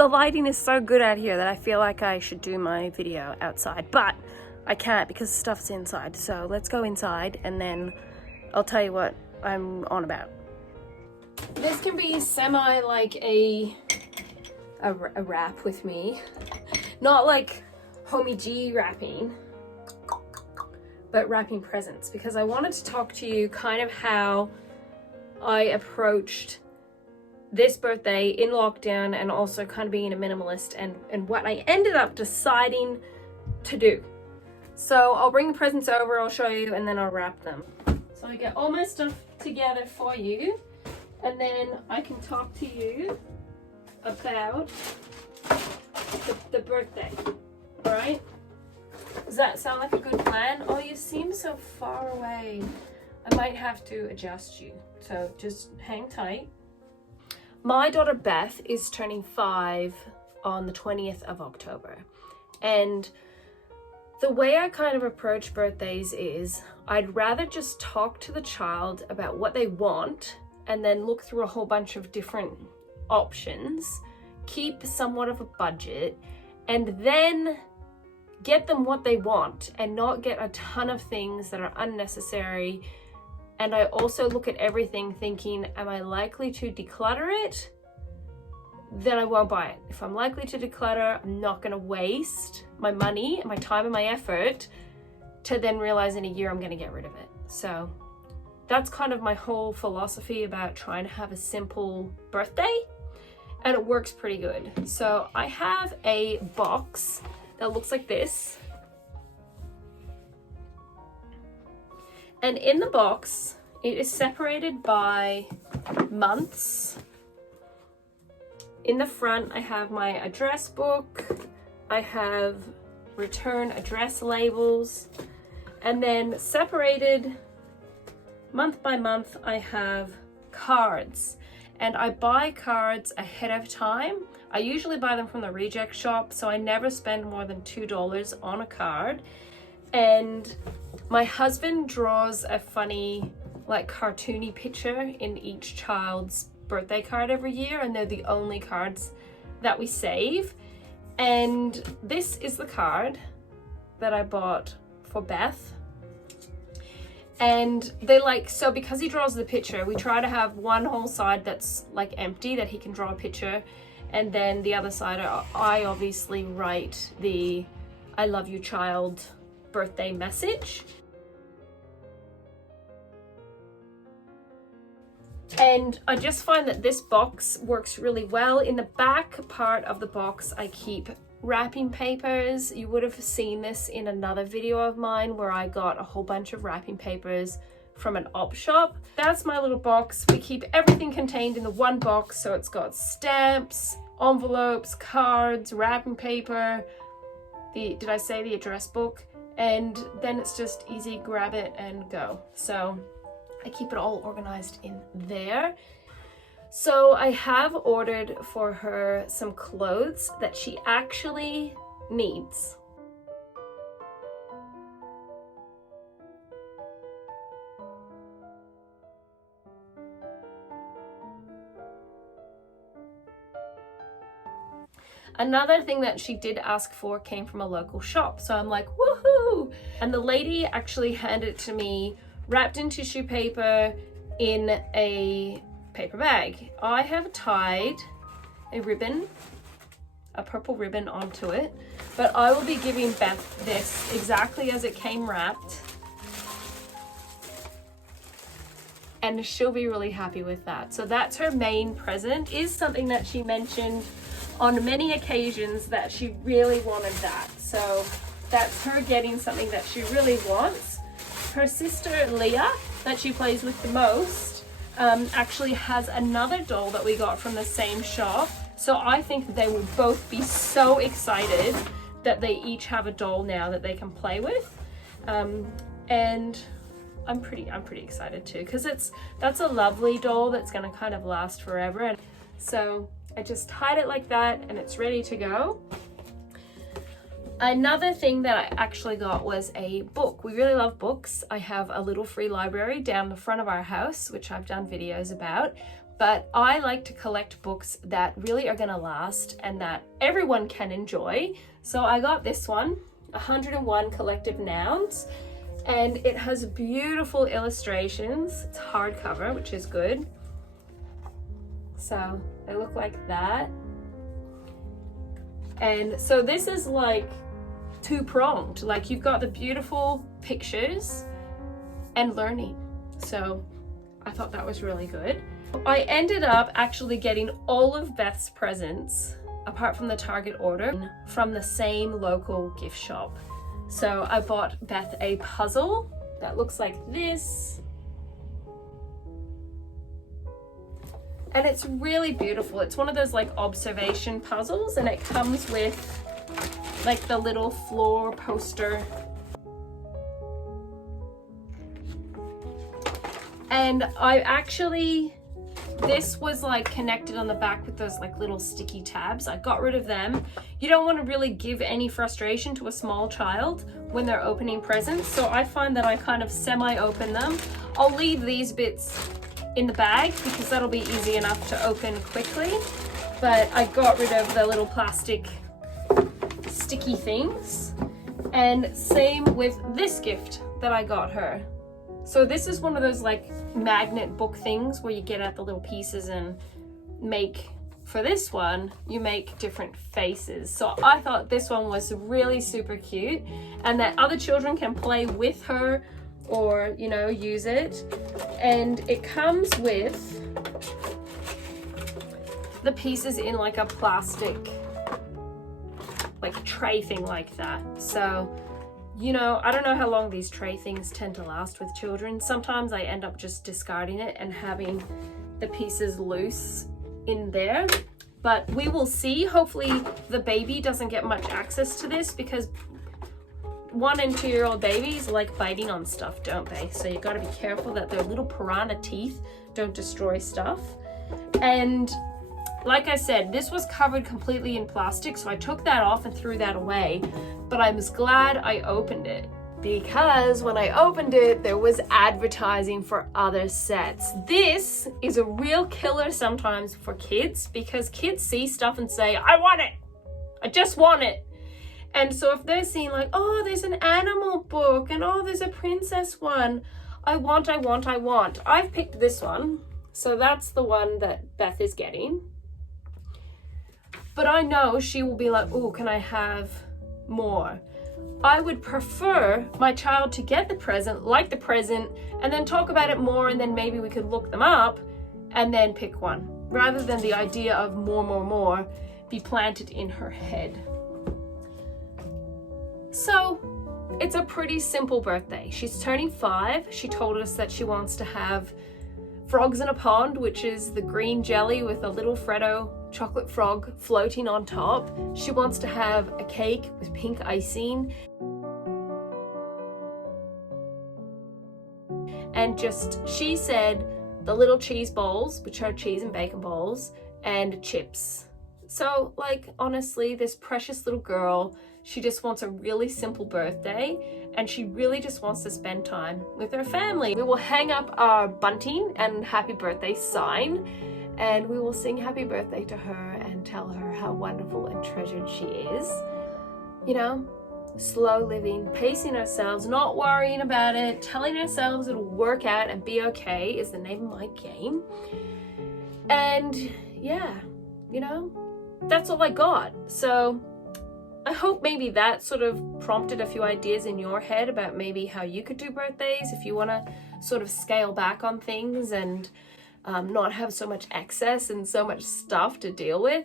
the lighting is so good out here that I feel like I should do my video outside, but I can't because stuff's inside. So let's go inside and then I'll tell you what I'm on about. This can be semi like a wrap with me. Not like Homie G wrapping, but wrapping presents, because I wanted to talk to you kind of how I approached this birthday in lockdown and also kind of being a minimalist and what I ended up deciding to do. So I'll bring the presents over, I'll show you, and then I'll wrap them. So I get all my stuff together for you, and then I can talk to you about the birthday. All right? Does that sound like a good plan? Oh, you seem so far away. I might have to adjust you, so just hang tight. My daughter Beth is turning 5 on the 20th of October. And the way I kind of approach birthdays is I'd rather just talk to the child about what they want and then look through a whole bunch of different options, keep somewhat of a budget, and then get them what they want and not get a ton of things that are unnecessary. And I also look at everything thinking, am I likely to declutter it? Then I won't buy it. If I'm likely to declutter, I'm not gonna waste my money, my time and my effort to then realize in a year I'm gonna get rid of it. So that's kind of my whole philosophy about trying to have a simple birthday, and it works pretty good. So I have a box that looks like this. And in the box, it is separated by months. In the front, I have my address book. I have return address labels. And then separated month by month, I have cards. And I buy cards ahead of time. I usually buy them from the reject shop, so I never spend more than $2 on a card. And my husband draws a funny, like cartoony picture in each child's birthday card every year, and they're the only cards that we save. And this is the card that I bought for Beth. And they like, so because he draws the picture, we try to have one whole side that's like empty that he can draw a picture, and then the other side I obviously write the I love you child birthday message. And I just find that this box works really well. In the back part of the box, I keep wrapping papers. You would have seen this in another video of mine where I got a whole bunch of wrapping papers from an op shop. That's my little box. We keep everything contained in the one box, so it's got stamps, envelopes, cards, wrapping paper, did I say the address book? And then it's just easy, grab it and go. So I keep it all organized in there. So I have ordered for her some clothes that she actually needs. Another thing that she did ask for came from a local shop. So I'm like, woohoo! And the lady actually handed it to me wrapped in tissue paper in a paper bag. I have tied a ribbon, a purple ribbon onto it, but I will be giving Beth this exactly as it came wrapped. And she'll be really happy with that. So that's her main present. Is something that she mentioned on many occasions that she really wanted that. So that's her getting something that she really wants. Her sister Leah, that she plays with the most, actually has another doll that we got from the same shop. So I think that they will both be so excited that they each have a doll now that they can play with. And I'm pretty excited too, because that's a lovely doll that's gonna kind of last forever. And so I just tied it like that and it's ready to go. Another thing that I actually got was a book. We really love books. I have a little free library down the front of our house, which I've done videos about, but I like to collect books that really are gonna last and that everyone can enjoy. So I got this one, 101 Collective Nouns, and it has beautiful illustrations. It's hardcover, which is good. So they look like that. And so this is like two-pronged. Like you've got the beautiful pictures and learning. So I thought that was really good. I ended up actually getting all of Beth's presents, apart from the Target order, from the same local gift shop. So I bought Beth a puzzle that looks like this. And it's really beautiful. It's one of those like observation puzzles, and it comes with like the little floor poster. And this was like connected on the back with those like little sticky tabs. I got rid of them. You don't want to really give any frustration to a small child when they're opening presents. So I find that I kind of semi-open them. I'll leave these bits in the bag because that'll be easy enough to open quickly. But I got rid of the little plastic sticky things. And same with this gift that I got her. So this is one of those like magnet book things where you get out the little pieces and make, for this one, you make different faces. So I thought this one was really super cute and that other children can play with her or, you know, use it. And it comes with the pieces in like a plastic, like tray thing like that. So, you know, I don't know how long these tray things tend to last with children. Sometimes I end up just discarding it and having the pieces loose in there. But we will see. Hopefully the baby doesn't get much access to this because 1 and 2-year-old babies like biting on stuff, don't they? So you got to be careful that their little piranha teeth don't destroy stuff. And like I said, this was covered completely in plastic, so I took that off and threw that away. But I was glad I opened it because when I opened it, there was advertising for other sets. This is a real killer sometimes for kids because kids see stuff and say, I want it. I just want it. And so if they're seeing like, oh, there's an animal book and oh, there's a princess one. I want. I've picked this one. So that's the one that Beth is getting. But I know she will be like, oh, can I have more? I would prefer my child to get the present, like the present, and then talk about it more, and then maybe we could look them up and then pick one, rather than the idea of more be planted in her head. So it's a pretty simple birthday. She's turning 5. She told us that she wants to have frogs in a pond, which is the green jelly with a little Freddo chocolate frog floating on top. She wants to have a cake with pink icing. And just, she said, the little cheese balls, which are cheese and bacon balls, and chips. So, like, honestly, this precious little girl, she just wants a really simple birthday, and she really just wants to spend time with her family. We will hang up our bunting and happy birthday sign, and we will sing happy birthday to her and tell her how wonderful and treasured she is. You know, slow living, pacing ourselves, not worrying about it, telling ourselves it'll work out and be okay is the name of my game. And yeah, you know, that's all I got. So I hope maybe that sort of prompted a few ideas in your head about maybe how you could do birthdays if you want to sort of scale back on things and not have so much excess and so much stuff to deal with.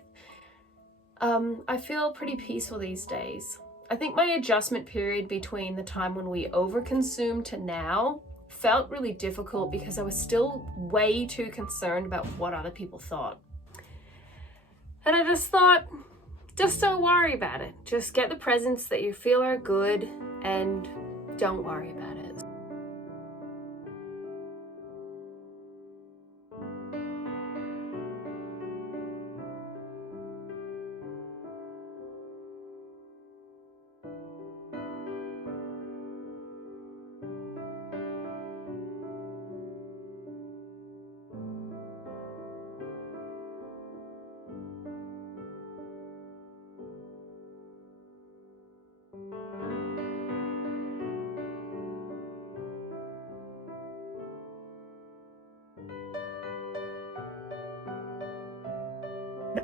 I feel pretty peaceful these days. I think my adjustment period between the time when we overconsumed to now felt really difficult because I was still way too concerned about what other people thought. And I just thought, just don't worry about it. Just get the presents that you feel are good and don't worry about it.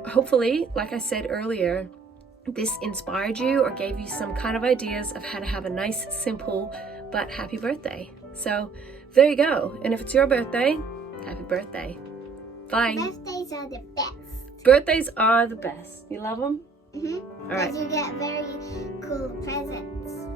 hopefully, like I said earlier, this inspired you or gave you some kind of ideas of how to have a nice, simple, but happy birthday. So there you go. And if it's your birthday, happy birthday. Bye. Birthdays are the best. Birthdays are the best. You love them? Mm-hmm. All right. Because you get very cool presents.